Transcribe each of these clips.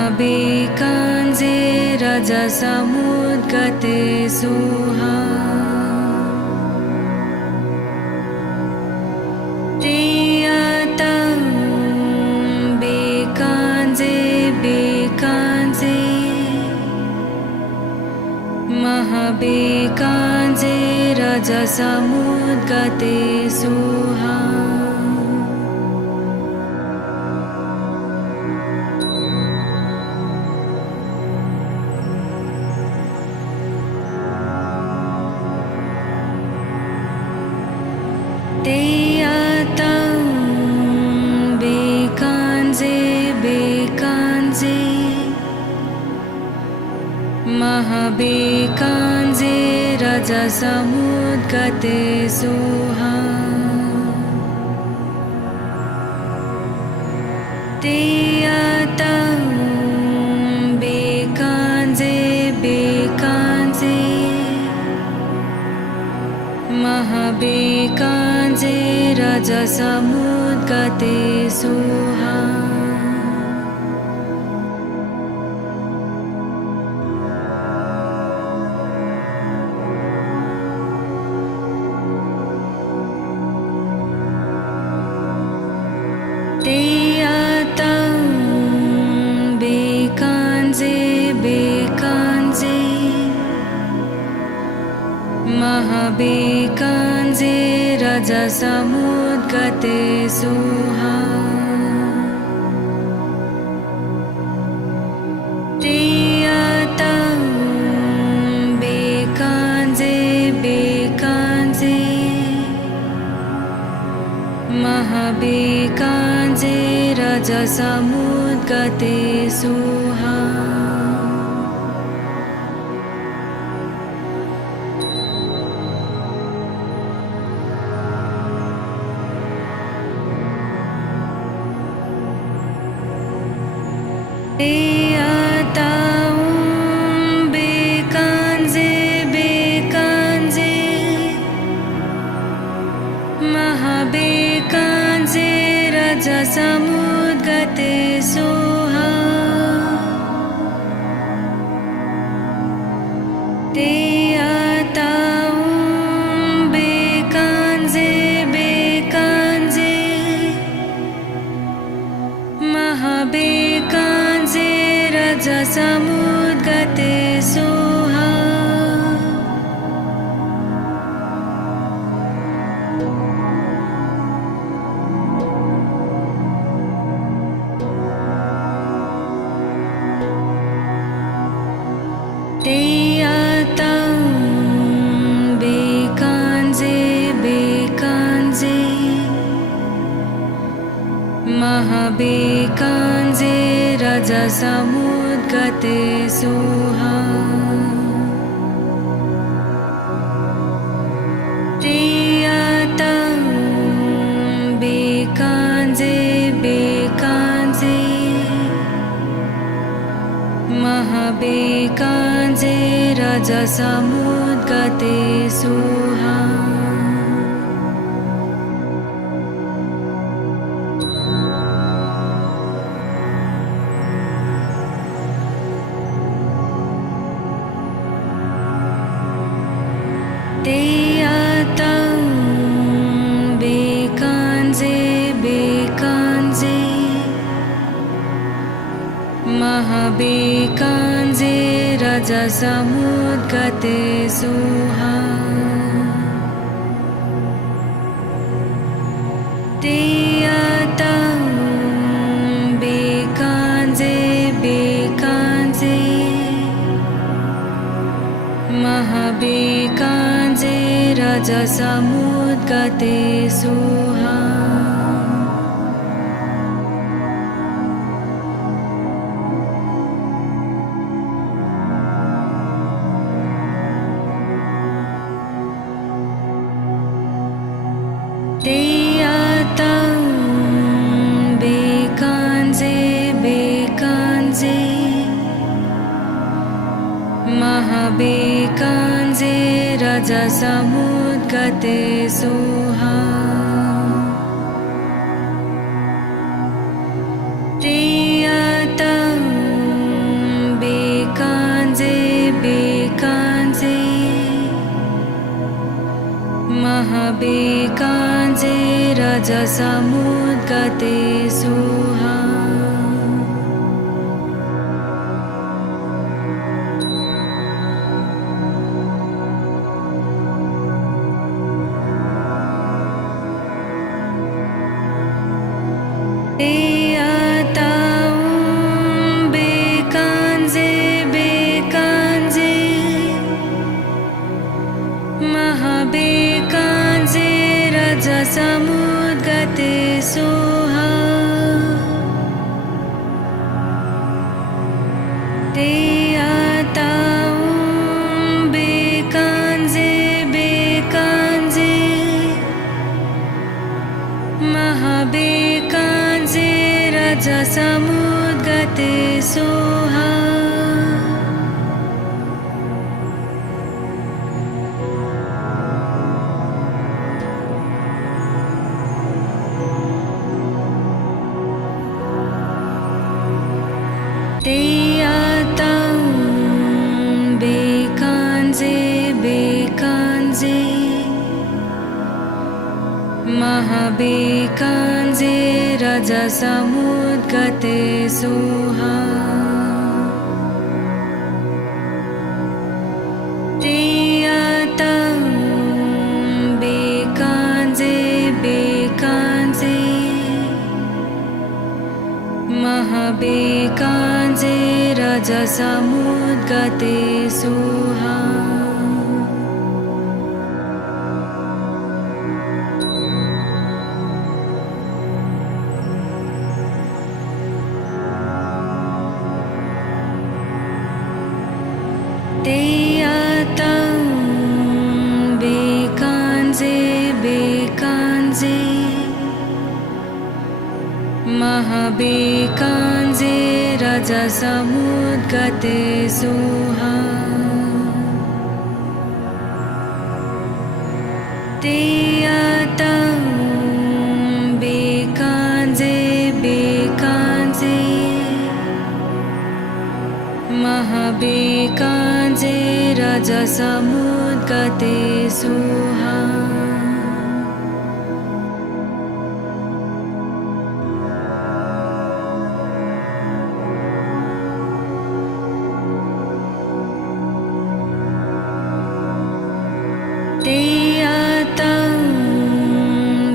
महाबेकाञ्जे रजसमुद्गते सुहा तेयतं बेकाञ्जे बेकाञ्जे महाबेकाञ्जे रजसमुद्गते सुहा तेयतं बेकाञ्जे बेकाञ्जे महाबेकाञ्जे रजसमुद्गते सुहा तेयतं बेकाञ्जे बेकाञ्जे महाबेकाञ्जे रजसमुद्गते सुहा तेयतं बेकाञ्जे बेकाञ्जे महाबेकाञ्जे रजसमुद्गते सुहा तेयतं बेकाञ्जे बेकाञ्जे महाबेकाञ्जे रजसमुद्गते सुहा तेयतं बेकाञ्जे बेकाञ्जे महाबेकाञ्जे रजसमुद्गते सुहा तेयतं बेकाञ्जे बेकाञ्जे महाबेकाञ्जे रजसमुद्गते सुहा तेयतं बेकाञ्जे बेकाञ्जे महाबेकाञ्जे रजसमुद्गते सुहा तेयतं बेकाञ्जे बेकाञ्जे महाबेकाञ्जे रजसमुद्गते सुहा तेयतं बेकाञ्जे बेकाञ्जे महाबेकाञ्जे रजसमुद्गते सुहा तेयतं बेकाञ्जे बेकाञ्जे महाबेकाञ्जे रजसमुद्गते सुहा तेयतं बेकाञ्जे बेकाञ्जे महाबेकाञ्जे रजसमुद्गते सुहा तेयतं महाबेकाञ्जे रजसमुद्गते सुहा महाबेकाञ्जे रजसमुद्गते सुहा ते बेकाञ्जे बेकाञ्जे महाबेकाञ्जे रजसमुद्गते सुहा बेकाञ्जे बेकाञ्जे महाबेकाञ्जे रजसमुद्गते सुहा बेकाञ्जे बेकाञ्जे महाबेकाञ्जे रजसमुद्गते सुहा बेकाञ्जे बेकाञ्जे महाबेकाञ्जे रजसमुद्गते सुहा बेकाञ्जे बेकाञ्जे महाबेकाञ्जे रजसमुद्गते सुहा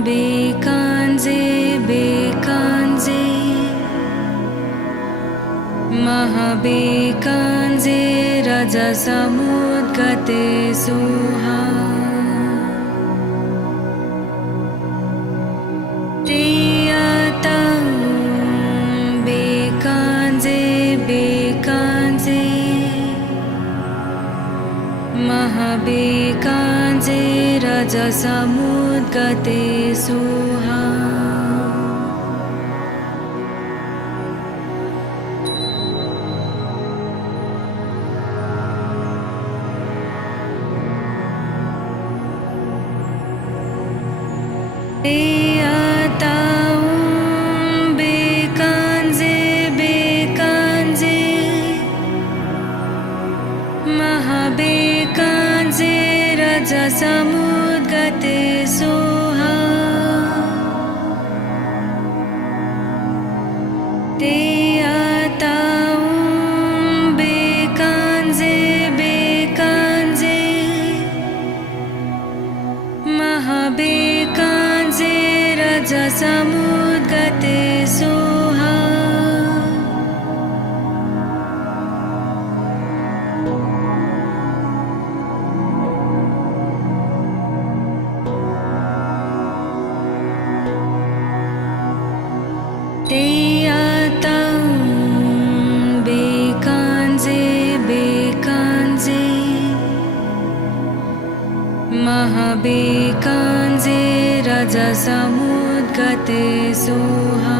बेकाञ्जे बेकाञ्जे महाबेकाञ्जे रजसमुद्गते सुहा बेकाञ्जे बेकाञ्जे महाबेकाञ्जे रजसमुद्गते सुहा बेकाञ्जे बेकाञ्जे महाबेकाञ्जे रजसमुद्गते सुहा बेकाञ्जे बेकाञ्जे महाबेकाञ्जे रजसमुद्गते सुहा बेकाञ्जे बेकाञ्जे महाबेकाञ्जे रजसमुद्गते सुहा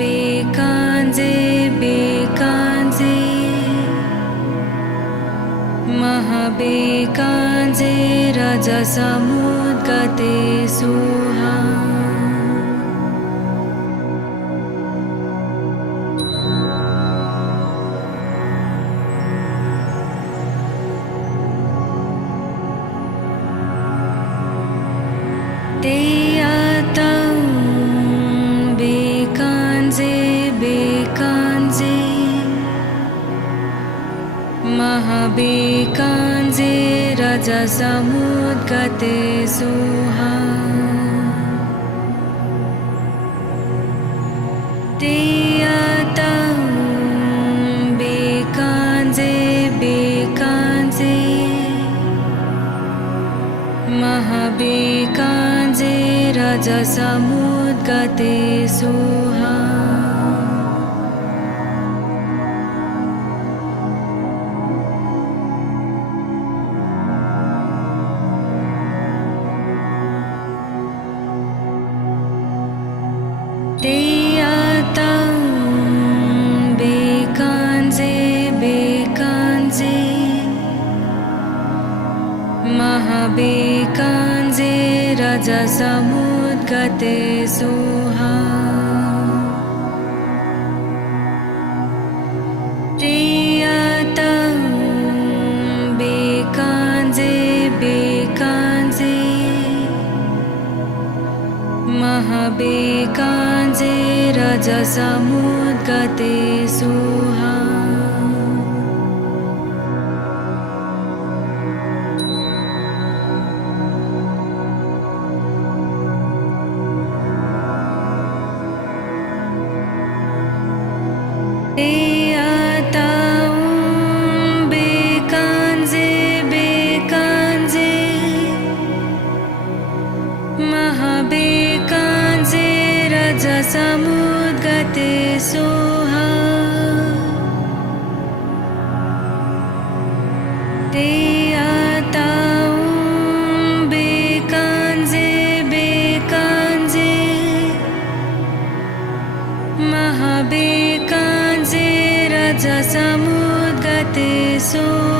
बेकाञ्जे बेकाञ्जे महाबेकाञ्जे रजसमुद्गते सुहा महाबेकाञ्जे रजसमुद्गते सोहा तेयतं बेकाञ्जे बेकाञ्जे महाबेकाञ्जे रजसमुद्गते सोहा तेयतं बेकाञ्जे बेकाञ्जे महाबेकाञ्जे रजसमुद्गते सोहा तेयतं बेकाञ्जे बेकाञ्जे महाबेकाञ्जे रजसमुद्गते सोहा तेयतं बेकाञ्जे बेकाञ्जे महाबेकाञ्जे रजसमुद्गते सोहा तेयतं बेकाञ्जे बेकाञ्जे महाबेकाञ्जे रजसमुद्गते सोहा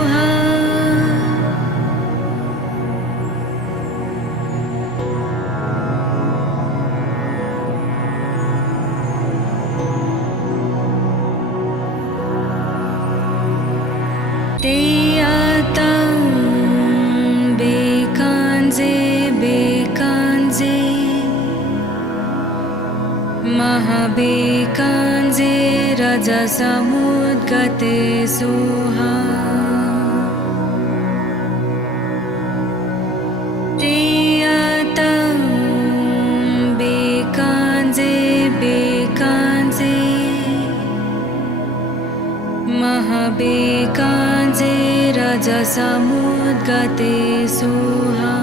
तेयतं बेकाञ्जे बेकाञ्जे महाबेकाञ्जे रजसमुद्गते सोहा तेयतं बेकाञ्जे बेकाञ्जे महाबेकाञ्जे रजसमुद्गते सोहा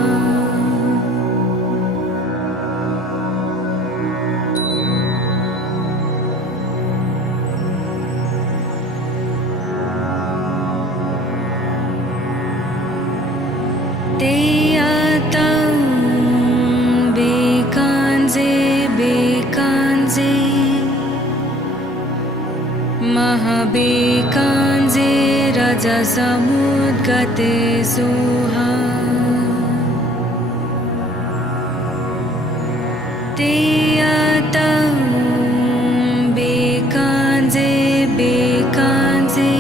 तेयतं बेकाञ्जे बेकाञ्जे महाबेकाञ्जे रजसमुद्गते सोहा तेयतं बेकाञ्जे बेकाञ्जे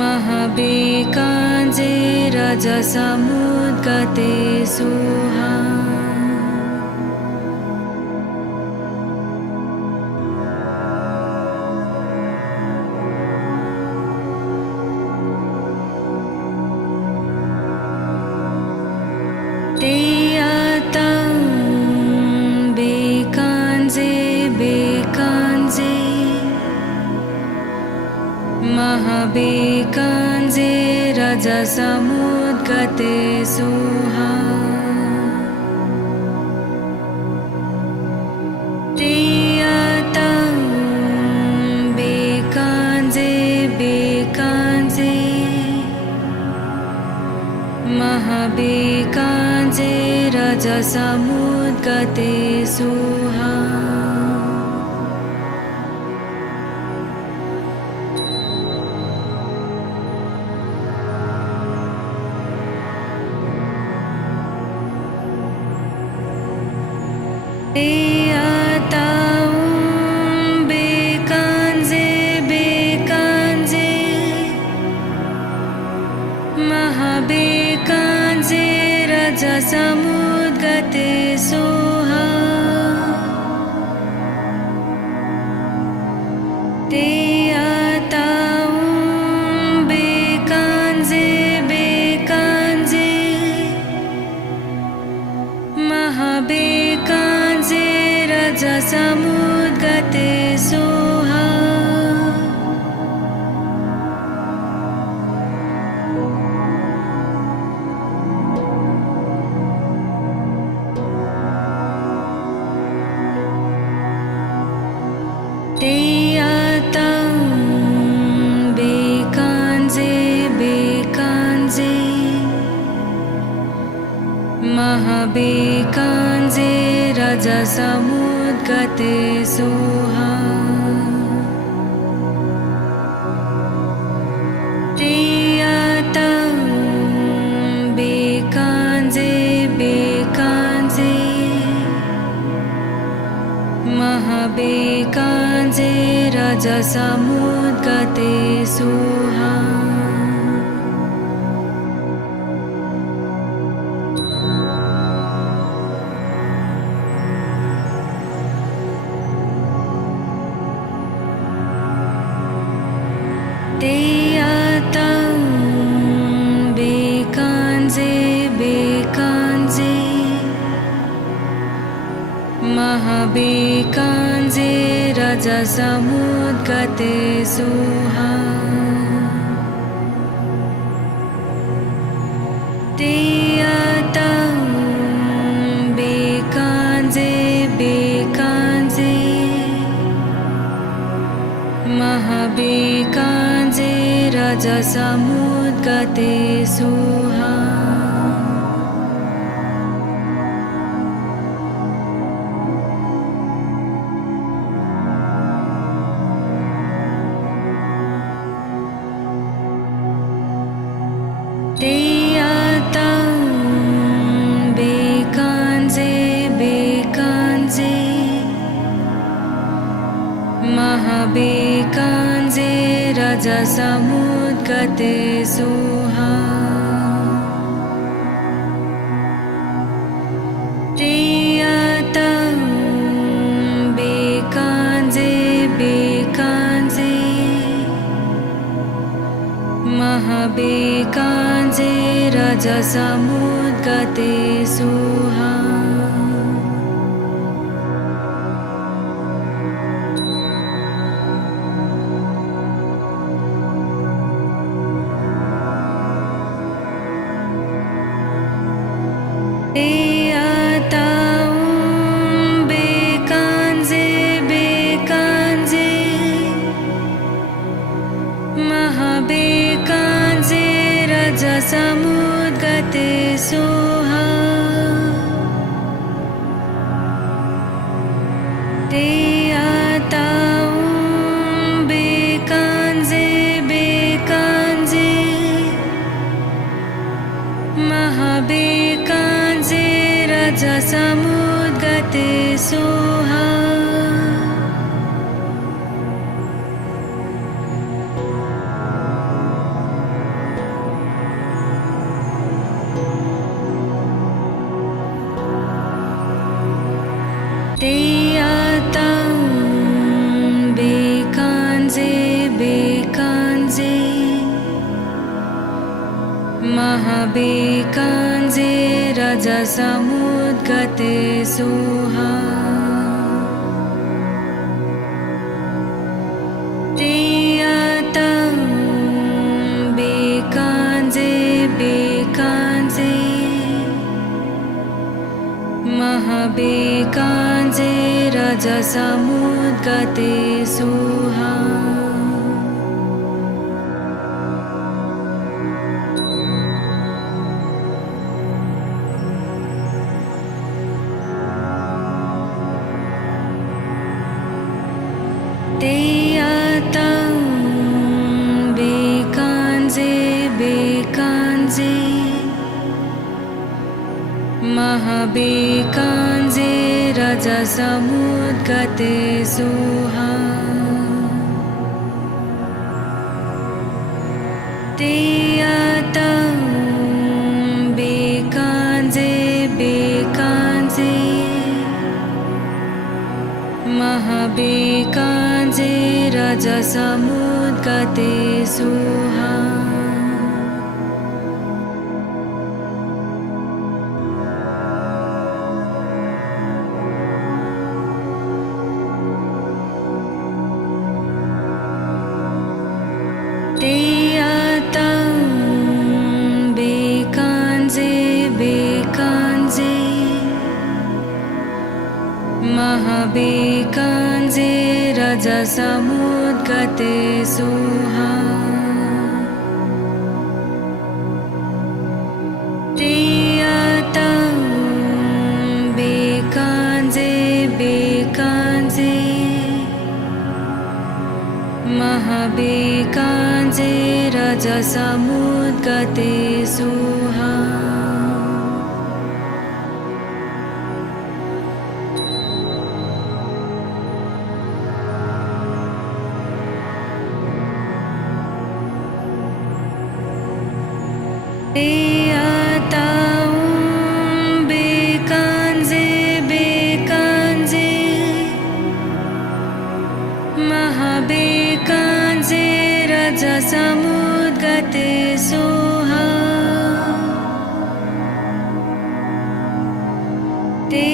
महाबेकाञ्जे रजसमुद्गते सोहा तेयतं बेकाञ्जे बेकाञ्जे महाबेकाञ्जे रजसमुद्गते सोहा तेयतं बेकाञ्जे बेकाञ्जे महाबेकाञ्जे रजसमुद्गते सोहा तेयतं बेकाञ्जे बेकाञ्जे महाबेकाञ्जे रजसमुद्गते सोहा तेयतं महाबेकाञ्जे रजसमुद्गते सोहा तेयातं बेकाञ्जे बेकाञ्जे महाबेकाञ्जे रजसमुद्गते सोहा तेयातं बेकाञ्जे बेकाञ्जे महाबेकाञ्जे रजसमुद्गते सोहा तेयातं बेकाञ्जे बेकाञ्जे महाबेकाञ्जे रजसमुद्गते सोहा तेयातं बेकाञ्जे बेकाञ्जे महाबेकाञ्जे रजसमुद्गते सोहा तेयातं बेकाञ्जे बेकाञ्जे महाबेकाञ्जे रजसमुद्गते सोहा तेयातं बेकाञ्जे बेकाञ्जे महाबेकाञ्जे रजसमुद्गते सोहा तेयातं बेकाञ्जे बेकाञ्जे महाबेकाञ्जे रजसमुद्गते सोहा तेयातं बेकाञ्जे बेकाञ्जे महाबेकाञ्जे रजसमुद्गते सोहा तेयातं बेकाञ्जे बेकाञ्जे महाबेकाञ्जे रजसमुद्गते सोहा तेयातं बेकाञ्जे बेकाञ्जे महाबेकाञ्जे रजसमुद्गते सोहा तेयातं बेकाञ्जे बेकाञ्जे महाबेकाञ्जे रजसमुद्गते सोहा तेयातं बेकाञ्जे बेकाञ्जे महाबेकाञ्जे रजसमुद्गते सोहा तेयातं महाबेकाञ्जे रजसमुद्गते सुहा महाबेकाञ्जे रजसमुद्गते सुहा ते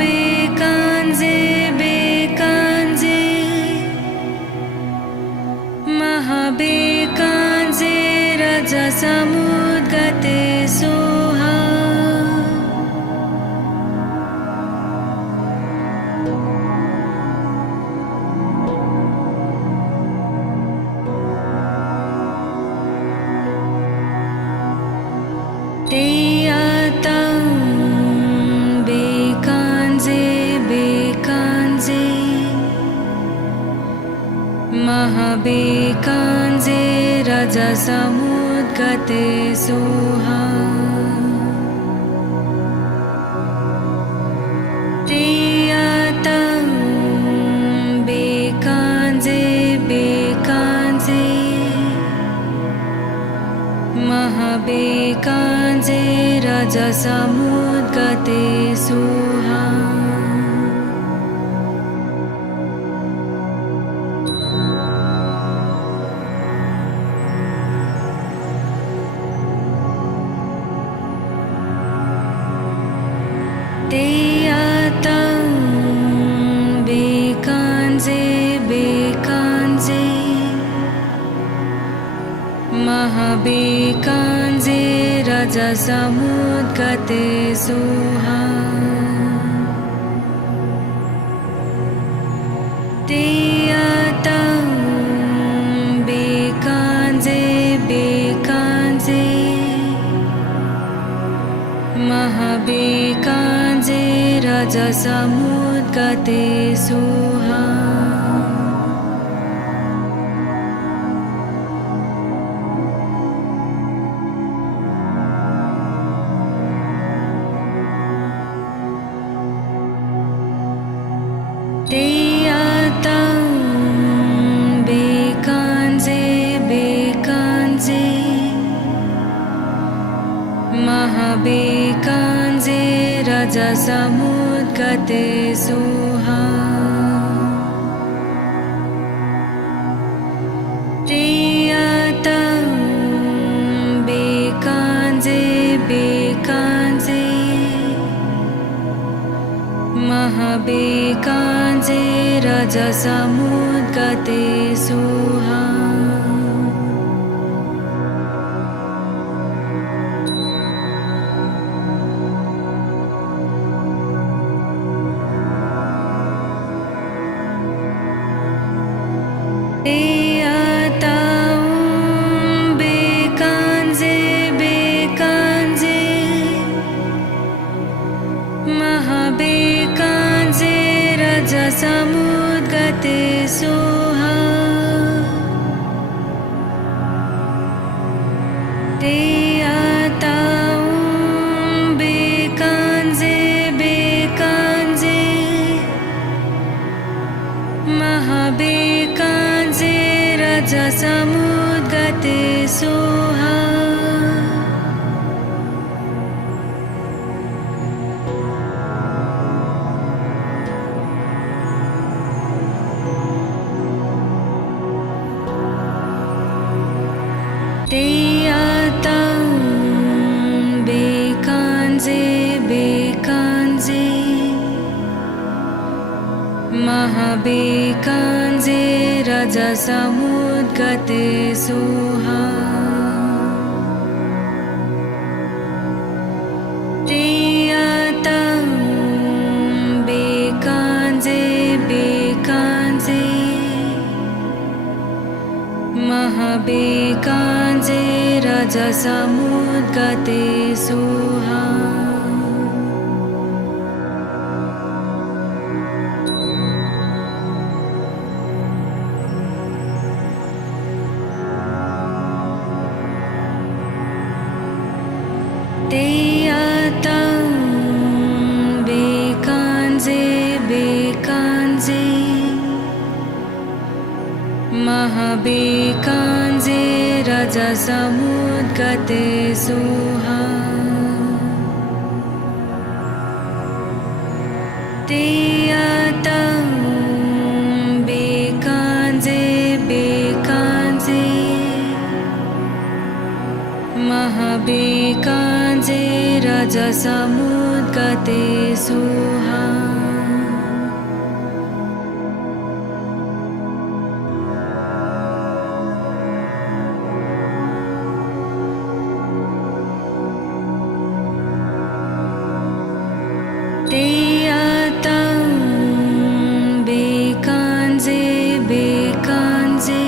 बेकाञ्जे बेकाञ्जे महाबेकाञ्जे रजसमुद्गते सुहा ते बेकाञ्जे बेकाञ्जे महाबेकाञ्जे रजसमुद्गते सुहा ते बेकाञ्जे बेकाञ्जे महाबेकाञ्जे रजसमुद्गते सुहा ते बेकाञ्जे बेकाञ्जे महाबेकाञ्जे रजसमुद्गते सुहा ते बेकाञ्जे बेकाञ्जे महाबेकाञ्जे रजसमुद्गते सुहा ते बेकाञ्जे बेकाञ्जे महाबेकाञ्जे रजसमुद्गते सुहा ते बेकाञ्जे बेकाञ्जे महाबेकाञ्जे रजसमुद्गते सुहा ते बेकाञ्जे बेकाञ्जे महाबेकाञ्जे रजसमुद्गते सुहा ते बेकाञ्जे बेकाञ्जे महाबेकाञ्जे रजसमुद्गते सुहा ते बेकाञ्जे बेकाञ्जे महाबेकाञ्जे रजसमुद्गते सुहा ते बेकाञ्जे बेकाञ्जे महाबेकाञ्जे रजसमुद्गते सुहा महाबेकाञ्जे रजसमुद्गते सुहा तेयतं बेकाञ्जे बेकाञ्जे महाबेकाञ्जे रजसमुद्गते सुहा तेयतं बेकाञ्जे बेकाञ्जे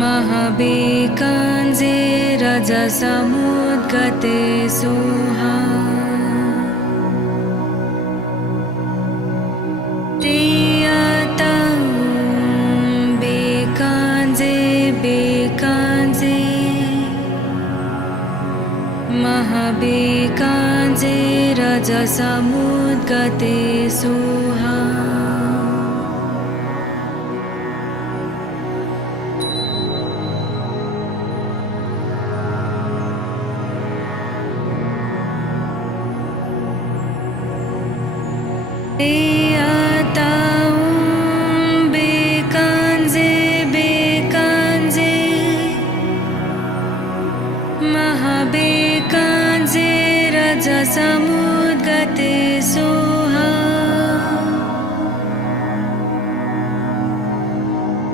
महाबेकाञ्जे रजसमुद्गते सुहा तेयतं बेकाञ्जे बेकाञ्जे महाबेकाञ्जे रजसमुद्गते सुहा तेयतं बेकाञ्जे बेकाञ्जे महाबेकाञ्जे रजसमुद्गते सुहा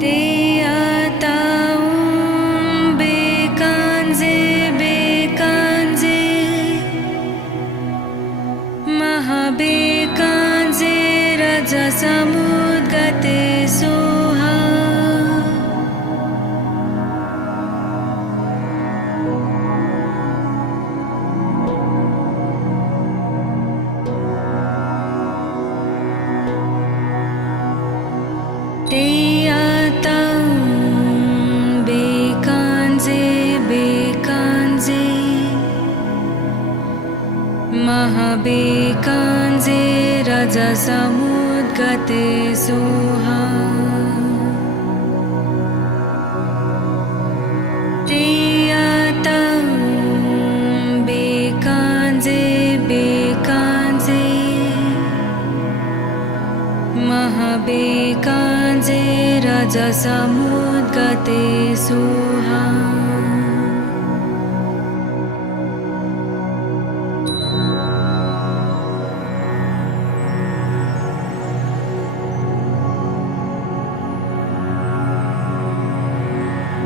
तेयतं बेकाञ्जे बेकाञ्जे महाबेकाञ्जे रजसमुद्गते सुहा तेयतं बेकाञ्जे बेकाञ्जे महाबेकाञ्जे रजसमुद्गते सुहा तेयतं बेकाञ्जे बेकाञ्जे महाबेकाञ्जे रजसमुद्गते सुहा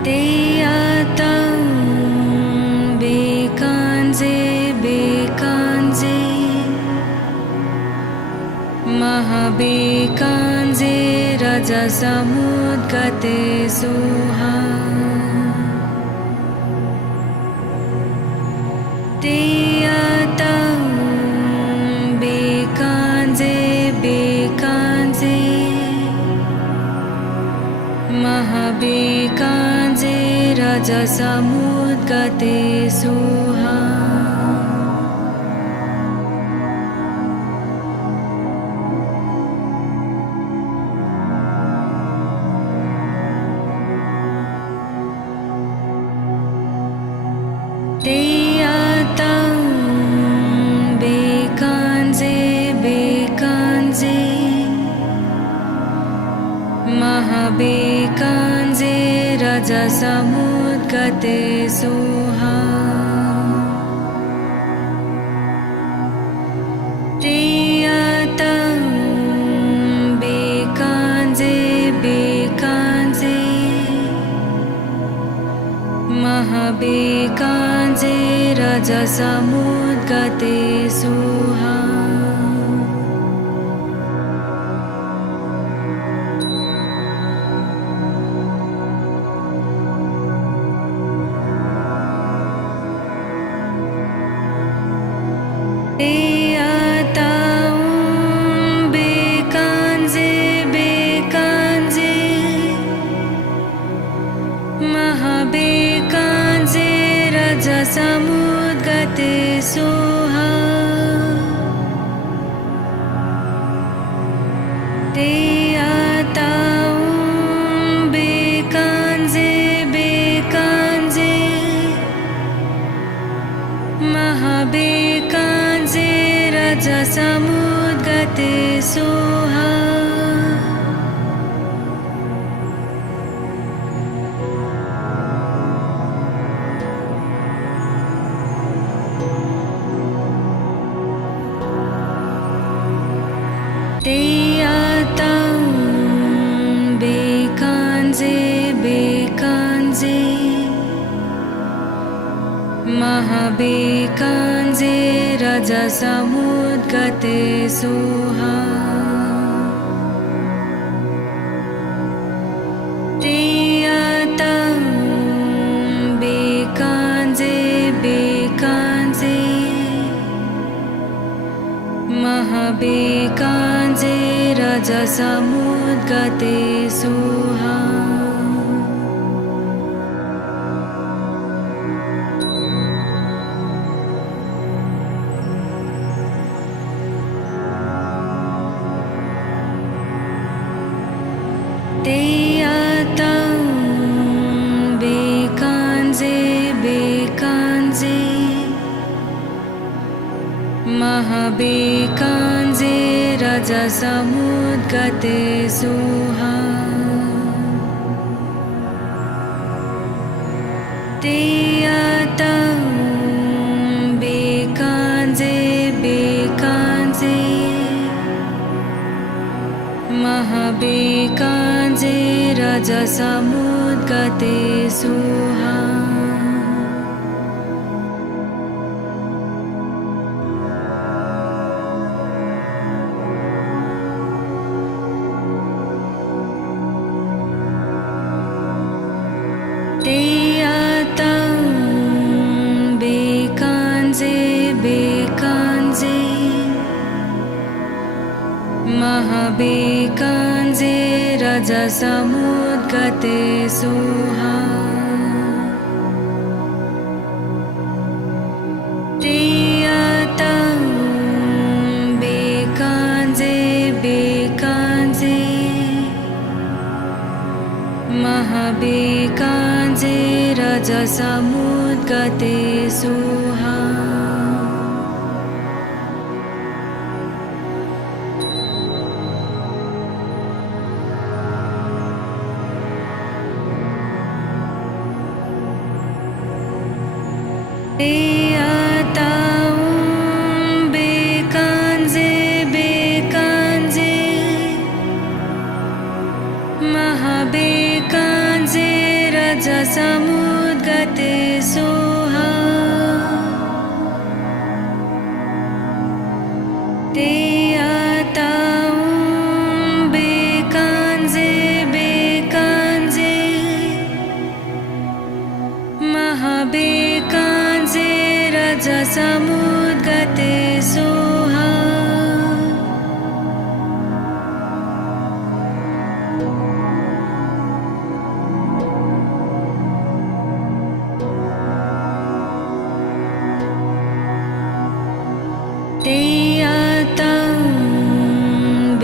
तेयतं बेकाञ्जे बेकाञ्जे महाबेकाञ्जे रजसमुद्गते सुहा तेयतं बेकाञ्जे बेकाञ्जे महाबेकाञ्जे रजसमुद्गते सुहा तेयतं बेकाञ्जे बेकाञ्जे महाबेकाञ्जे रजसमुद्गते सुहा तेयतं बेकाञ्जे बेकाञ्जे महाबेकाञ्जे रजसमुद्गते सुहा तेयतं बेकाञ्जे बेकाञ्जे महाबेकाञ्जे रजसमुद्गते सुहा तेयतं महाबेकाञ्जे रजसमुद्गते सोहा तेयातं बेकाञ्जे बेकाञ्जे महाबेकाञ्जे रजसमुद्गते सोहा तेयातं बेकाञ्जे बेकाञ्जे महाबेकाञ्जे रजसमुद्गते सोहा तेयातं बेकाञ्जे बेकाञ्जे महाबेकाञ्जे रजसमुद्गते सोहा तेयातं बेकाञ्जे बेकाञ्जे महाबेकाञ्जे रजसमुद्गते सोहा तेयातं बेकाञ्जे बेकाञ्जे महाबेकाञ्जे रजसमुद्गते सोहा तेयातं बेकाञ्जे बेकाञ्जे महाबेकाञ्जे रजसमुद्गते सोहा तेयातं बेकाञ्जे बेकाञ्जे महाबेकाञ्जे रजसमुद्गते सोहा तेयातं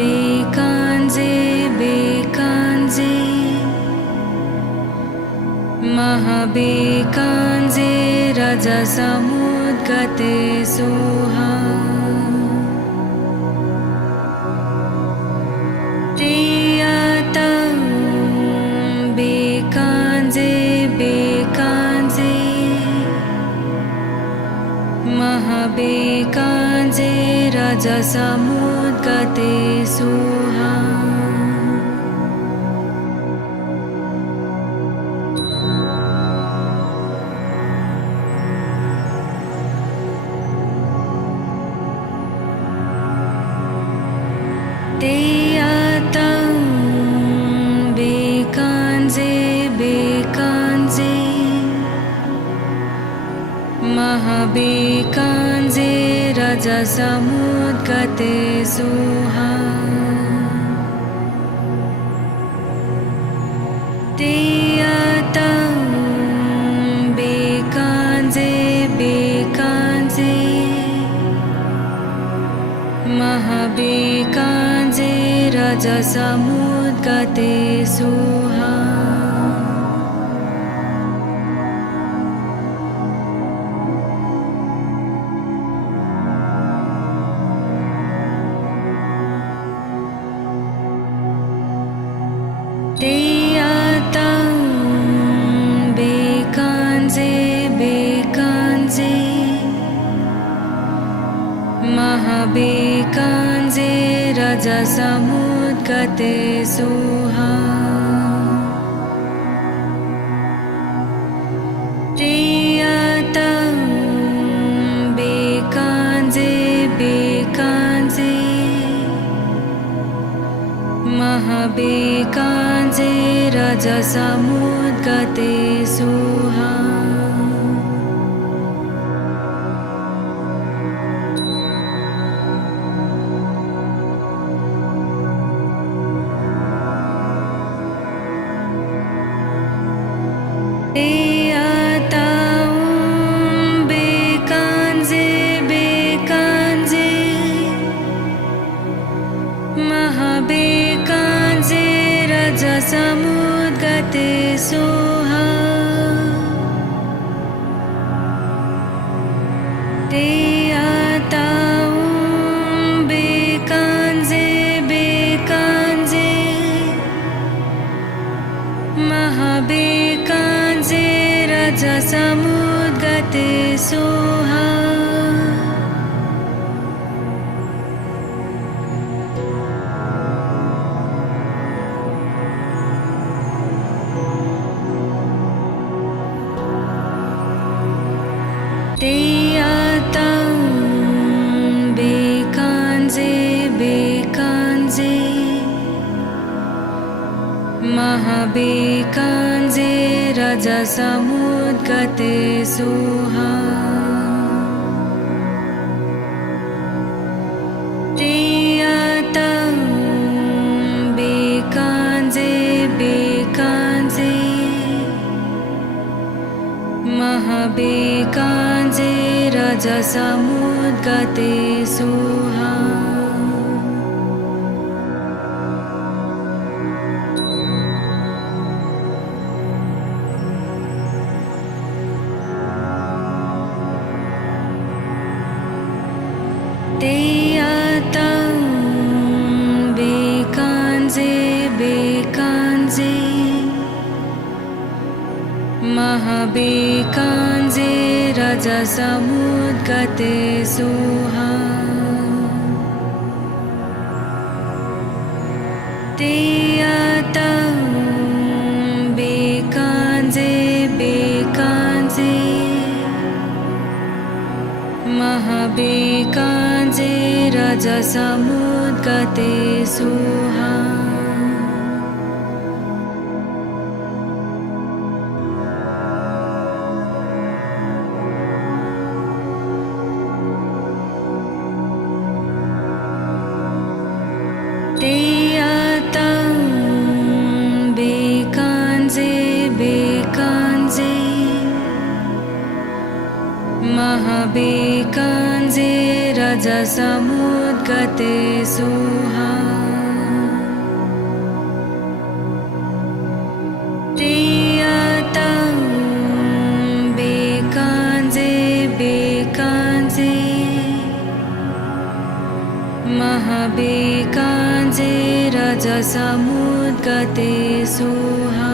बेकाञ्जे बेकाञ्जे महाबेकाञ्जे रजसमुद्गते सोहा तेयातं बेकाञ्जे बेकाञ्जे महाबेकाञ्जे रजसमुद्गते सोहा तेयातं बेकाञ्जे बेकाञ्जे महाबेकाञ्जे रजसमुद्गते सोहा तेयातं बेकाञ्जे बेकाञ्जे महाबेकाञ्जे रजसमुद्गते सोहा तेयातं बेकाञ्जे बेकाञ्जे महाबेकाञ्जे रजसमुद्गते सोहा तेयातं महाबेकाञ्जे रजसमुद्गते सुहा महाबेकाञ्जे रजसमुद्गते सुहा ते बेकाञ्जे बेकाञ्जे महाबेकाञ्जे रजसमुद्गते सुहा बेकाञ्जे बेकाञ्जे महाबेकाञ्जे रजसमुद्गते सुहा बेकाञ्जे बेकाञ्जे महाबेकाञ्जे रजसमुद्गते सुहा बेकाञ्जे बेकाञ्जे महाबेकाञ्जे रजसमुद्गते सुहा बेकाञ्जे बेकाञ्जे महाबेकाञ्जे रजसमुद्गते सुहा बेकाञ्जे बेकाञ्जे महाबेकाञ्जे रजसमुद्गते सुहा बेकाञ्जे बेकाञ्जे महाबेकाञ्जे रजसमुद्गते सुहा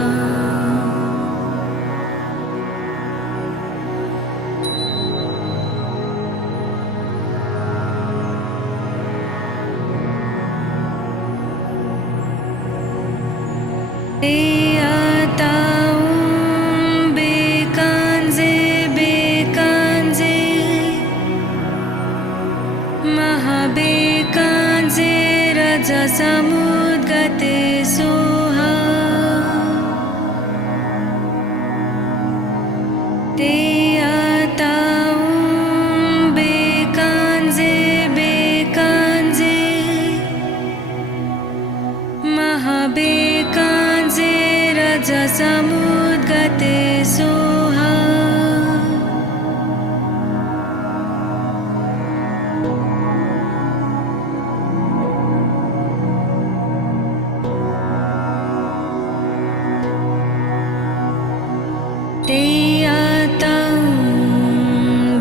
बेकाञ्जे बेकाञ्जे महाबेकाञ्जे रजसमुद्गते सुहा बेकाञ्जे बेकाञ्जे महाबेकाञ्जे रजसमुद्गते सुहा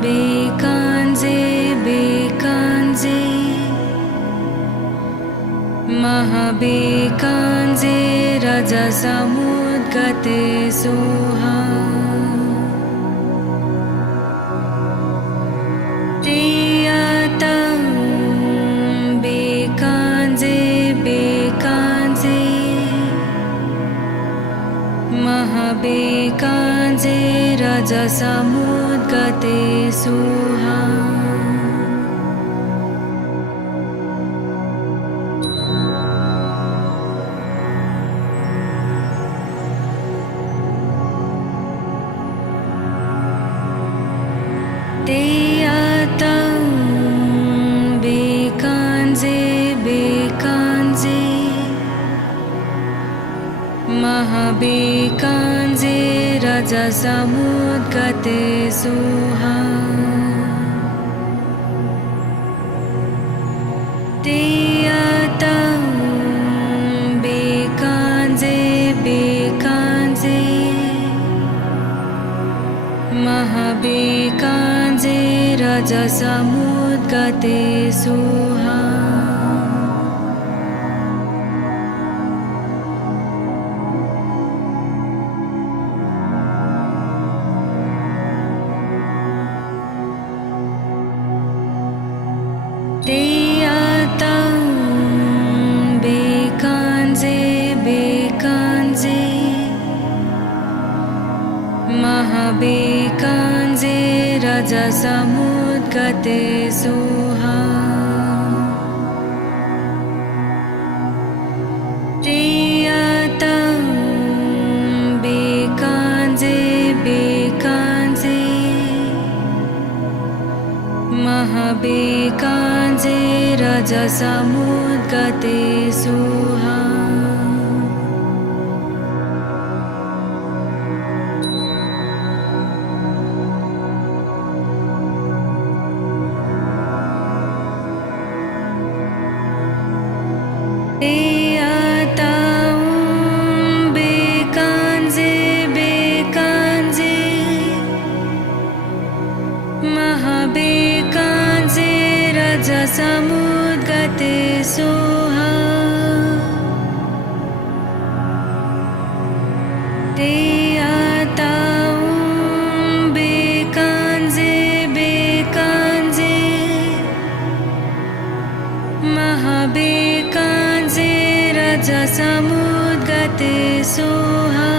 बेकाञ्जे बेकाञ्जे महाबेकाञ्जे रजसमुद्गते सुहा बेकाञ्जे बेकाञ्जे महाबेकाञ्जे रजसमुद्गते सुहा महाबेकाञ्जे रजसमुद्गते सोहा तेयतं बेकाञ्जे बेकाञ्जे महाबेकाञ्जे रजसमुद्गते सोहा तेयतं बेकाञ्जे बेकाञ्जे महाबेकाञ्जे रजसमुद्गते सोहा तेयतं बेकाञ्जे बेकाञ्जे महाबेकाञ्जे रजसमुद्गते सोहा तेयतं बेकाञ्जे बेकाञ्जे महाबेकाञ्जे रजसमुद्गते सोहा तेयतं बेकाञ्जे बेकाञ्जे महाबेकाञ्जे रजसमुद्गते सोहा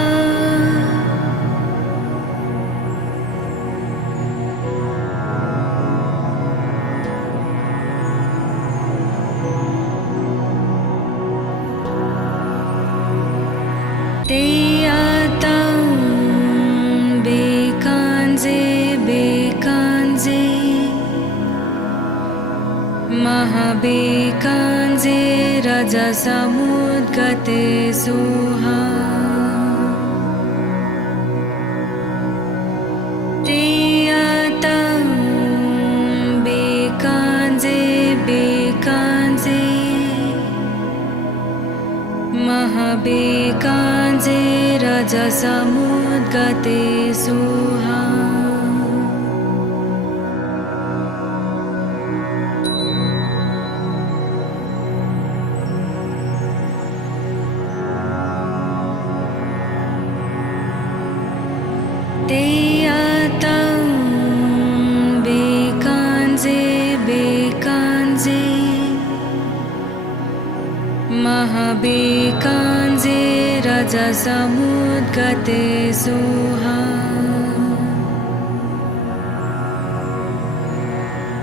तेयतं बेकाञ्जे बेकाञ्जे महाबेकाञ्जे रजसमुद्गते सोहा तेयतं बेकाञ्जे बेकाञ्जे महाबेकाञ्जे रजसमुद्गते सोहा तेयतं बेकाञ्जे बेकाञ्जे महाबेकाञ्जे रजसमुद्गते सोहा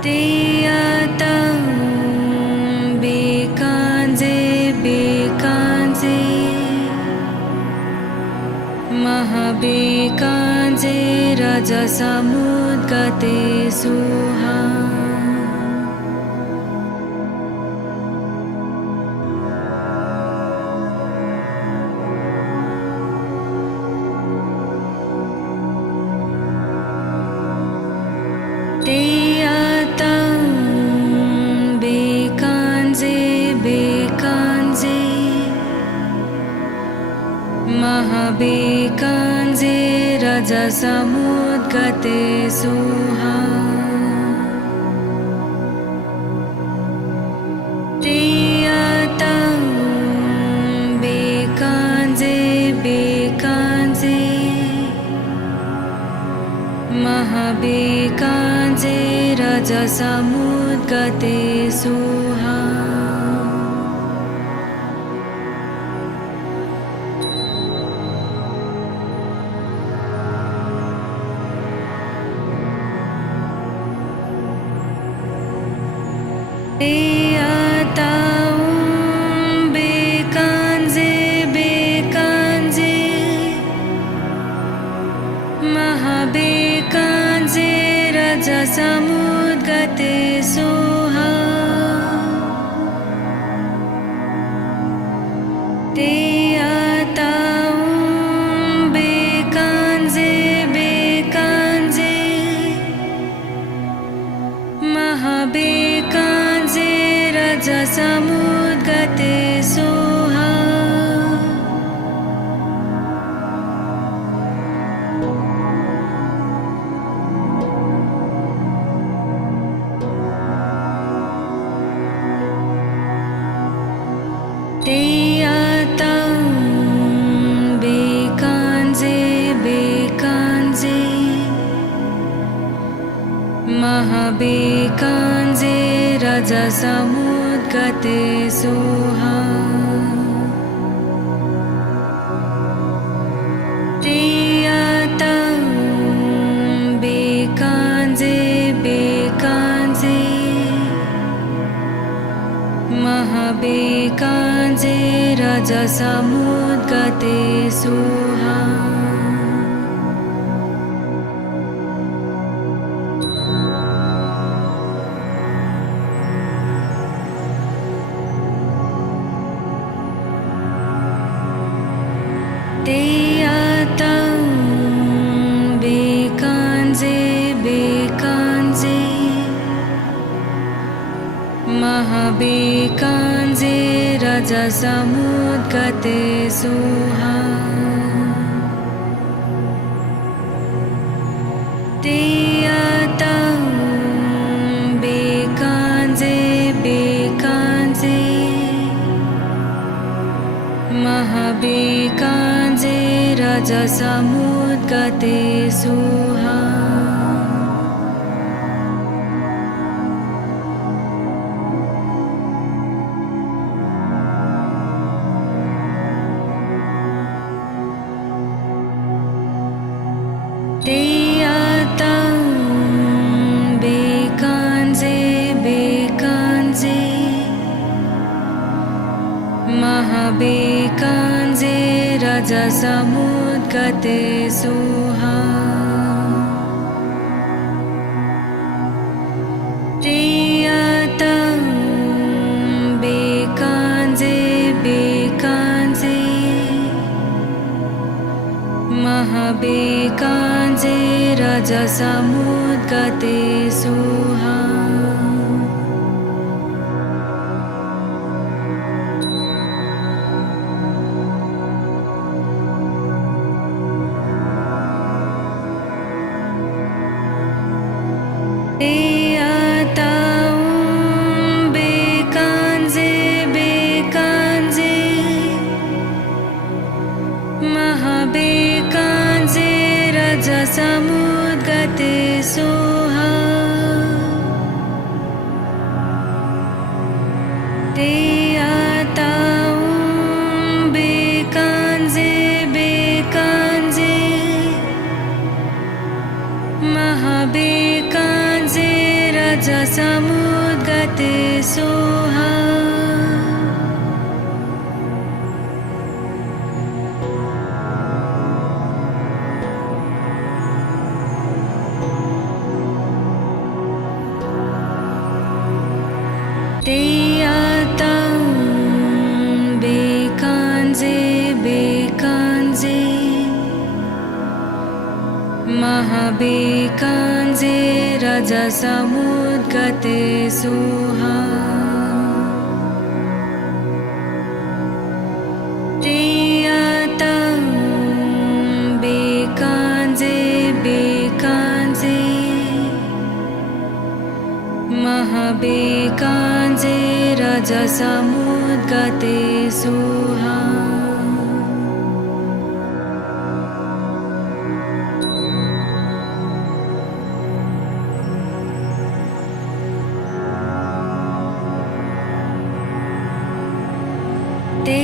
तेयतं बेकाञ्जे बेकाञ्जे महाबेकाञ्जे रजसमुद्गते सोहा तेयतं बेकाञ्जे बेकाञ्जे महाबेकाञ्जे रजसमुद्गते सोहा तेयतं बेकाञ्जे बेकाञ्जे महाबेकाञ्जे रजसमुद्गते सोहा तेयतं बेकाञ्जे बेकाञ्जे महाबेकाञ्जे रजसमुद्गते सोहा तेयतं रजसमुद्गते सोहा तेयातं बेकांजे बेकांजे महाबेकांजे रजसमुद्गते सोहा तेयातं बेकांजे बेकांजे महाबेकांजे रजसमुद्गते सोहा तेयातं बेकांजे बेकांजे महाबेकांजे रजसमुद्गते सोहा तेयातं बेकांजे बेकांजे महाबेकांजे रजसमुद्गते सोहा तेयातं बेकांजे बेकांजे महाबेकांजे रजसमुद्गते सोहा तेयातं बेकांजे बेकांजे महाबेकांजे रजसमुद्गते सोहा तेयातं बेकांजे बेकांजे महाबेकांजे रजसमुद्गते सोहा तेयातं बेकांजे बेकांजे महाबेकांजे रजसमुद्गते सोहा तेयातं बेकांजे बेकांजे महाबेकांजे रजसमुद्गते सोहा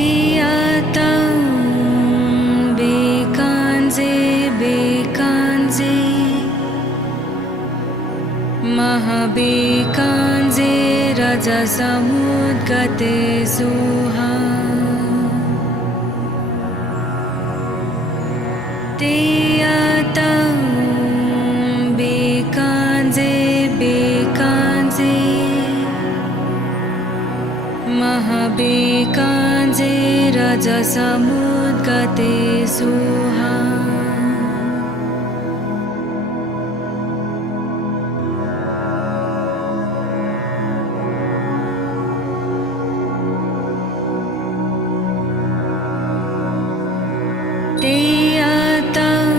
तेयातं बेकांजे बेकांजे महाबेकांजे रजसमुद्गते सोहा तेयातं बेकांजे बेकांजे महाबेकांजे रजसमुद्गते सोहा तेयातं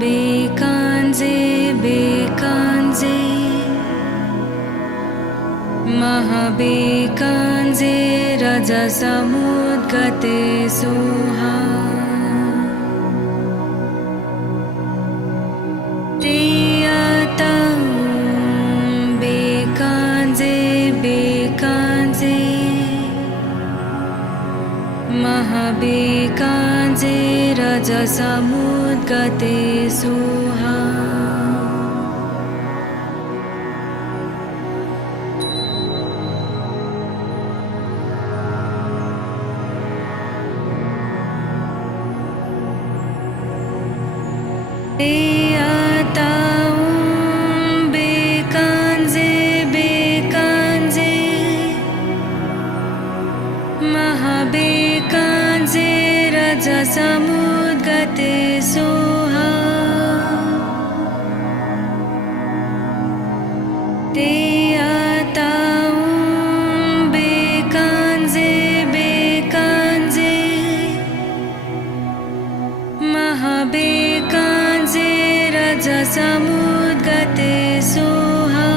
बेकांजे बेकांजे महाबेकांजे रजसमुद्गते सोहा तेयातं बेकांजे महाबेकाञ्जे रजसमुद्गते सुहा महाबेकाञ्जे रजसमुद्गते सुहा ते बेकाञ्जे बेकाञ्जे महाबेकाञ्जे रजसमुद्गते सुहा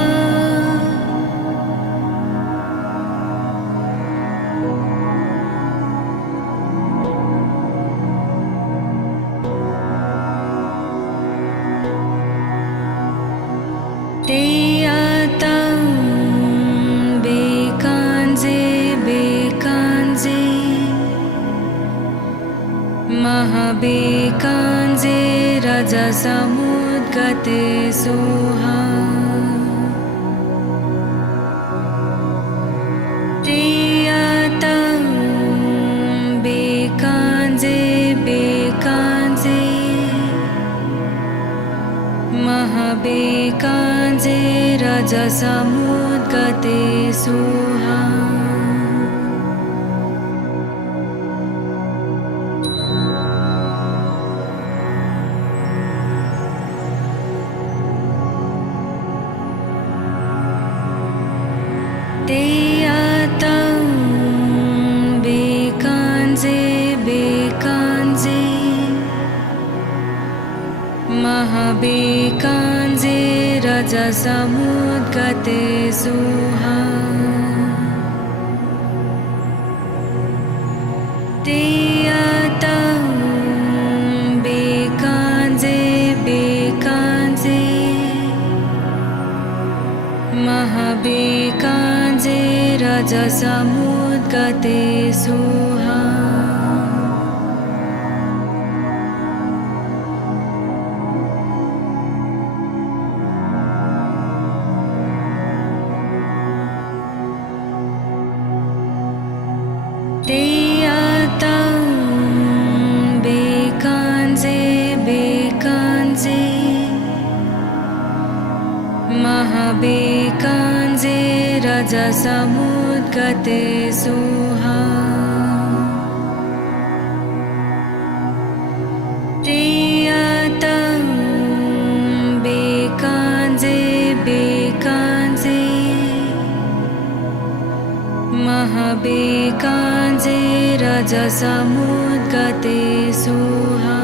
बेकाञ्जे बेकाञ्जे महाबेकाञ्जे रजसमुद्गते सुहा बेकाञ्जे बेकाञ्जे महाबेकाञ्जे रजसमुद्गते सुहा बेकाञ्जे बेकाञ्जे महाबेकाञ्जे रजसमुद्गते सुहा बेकाञ्जे बेकाञ्जे महाबेकाञ्जे रजसमुद्गते सुहा बेकाञ्जे बेकाञ्जे महाबेकाञ्जे रजसमुद्गते सुहा बेकाञ्जे बेकाञ्जे महाबेकाञ्जे रजसमुद्गते सुहा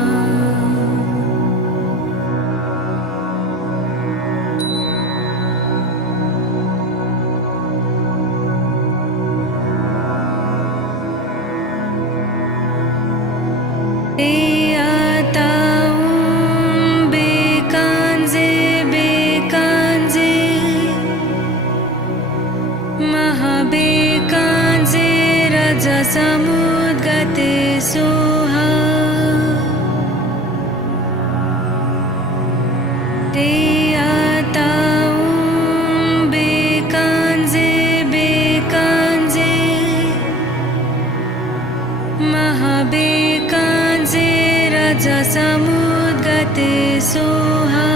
बेकाञ्जे बेकाञ्जे महाबेकाञ्जे रजसमुद्गते सुहा बेकाञ्जे बेकाञ्जे महाबेकाञ्जे रजसमुद्गते सुहा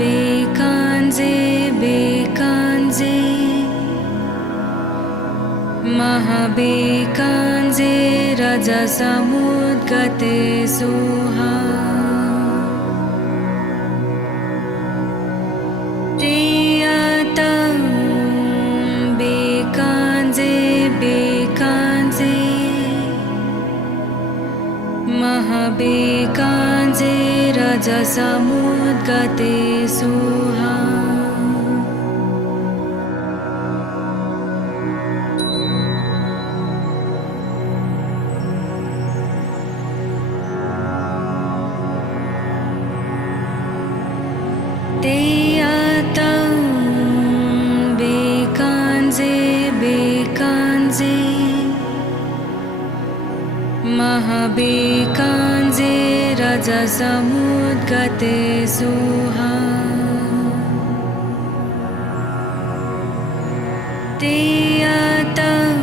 बेकाञ्जे बेकाञ्जे महाबेकाञ्जे रजसमुद्गते सुहा बेकाञ्जे बेकाञ्जे महाबेकाञ्जे रजसमुद्गते सुहा महाबेकाञ्जे रजसमुद्गते सुहा तेयातं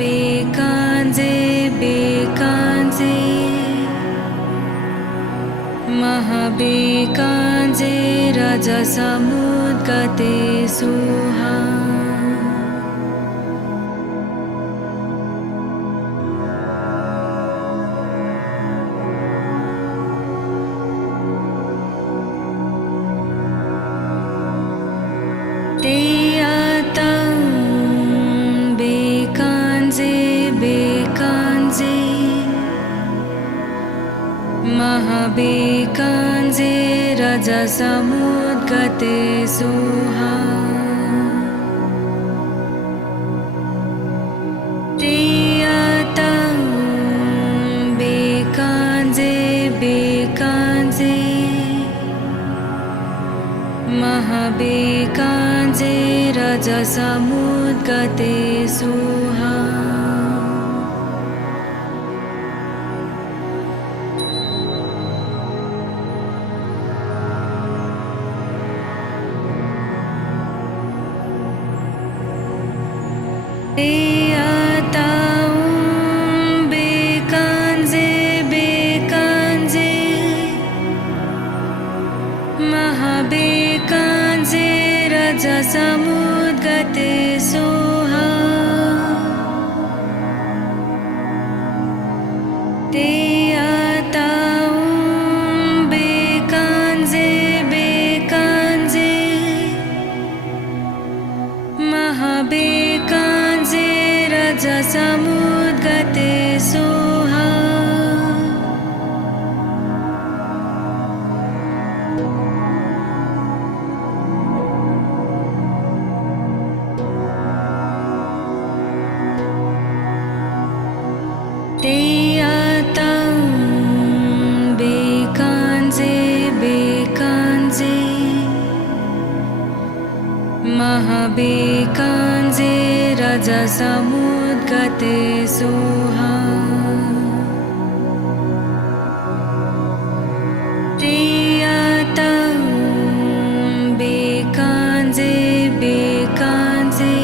बेकाञ्जे बेकाञ्जे महाबेकाञ्जे रजसमुद्गते सुहा तेयातं बेकाञ्जे बेकाञ्जे महाबेकाञ्जे रजसमुद्गते सुहा तेयातं बेकाञ्जे बेकाञ्जे महाबेकाञ्जे रजसमुद्गते सुहा तेयातं बेकाञ्जे बेकाञ्जे महाबेकाञ्जे रजसमुद्गते सुहा तेयातं बेकाञ्जे बेकाञ्जे महाबेकाञ्जे रजसमुद्गते सुहा तेयातं बेकाञ्जे बेकाञ्जे महाबेकाञ्जे रजसमुद्गते सुहा तेयातं बेकाञ्जे बेकाञ्जे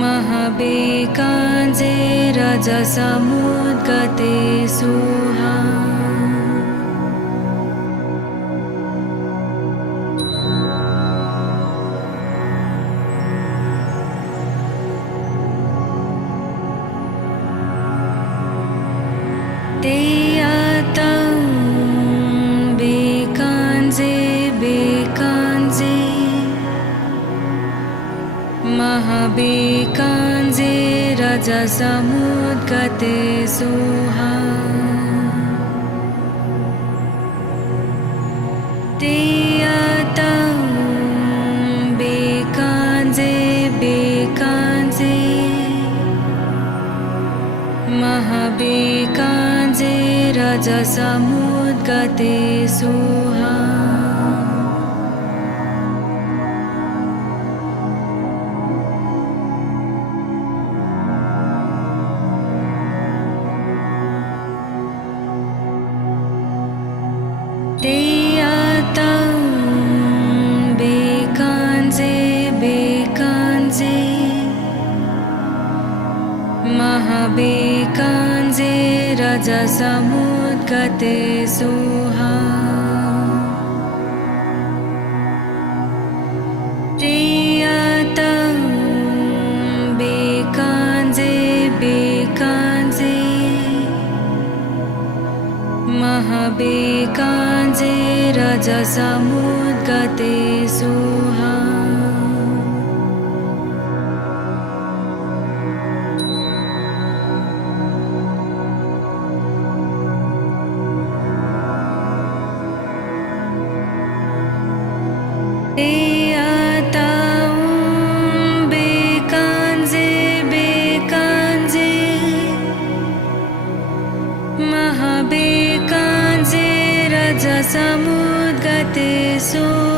महाबेकाञ्जे रजसमुद्गते सुहा तेयातं बेकाञ्जे बेकाञ्जे महाबेकाञ्जे रजसमुद्गते सुहा तेयातं बेकाञ्जे बेकाञ्जे महाबेकाञ्जे रजसमुद्गते सुहा तेयातं बेकाञ्जे बेकाञ्जे महाबेकाञ्जे रजसमुद्गते सुहा तेयातं बेकाञ्जे बेकाञ्जे महाबेकाञ्जे रजसमुद्गते सुहा तेयातं बेकाञ्जे बेकाञ्जे महाबेकाञ्जे रजसमुद्गते सुहा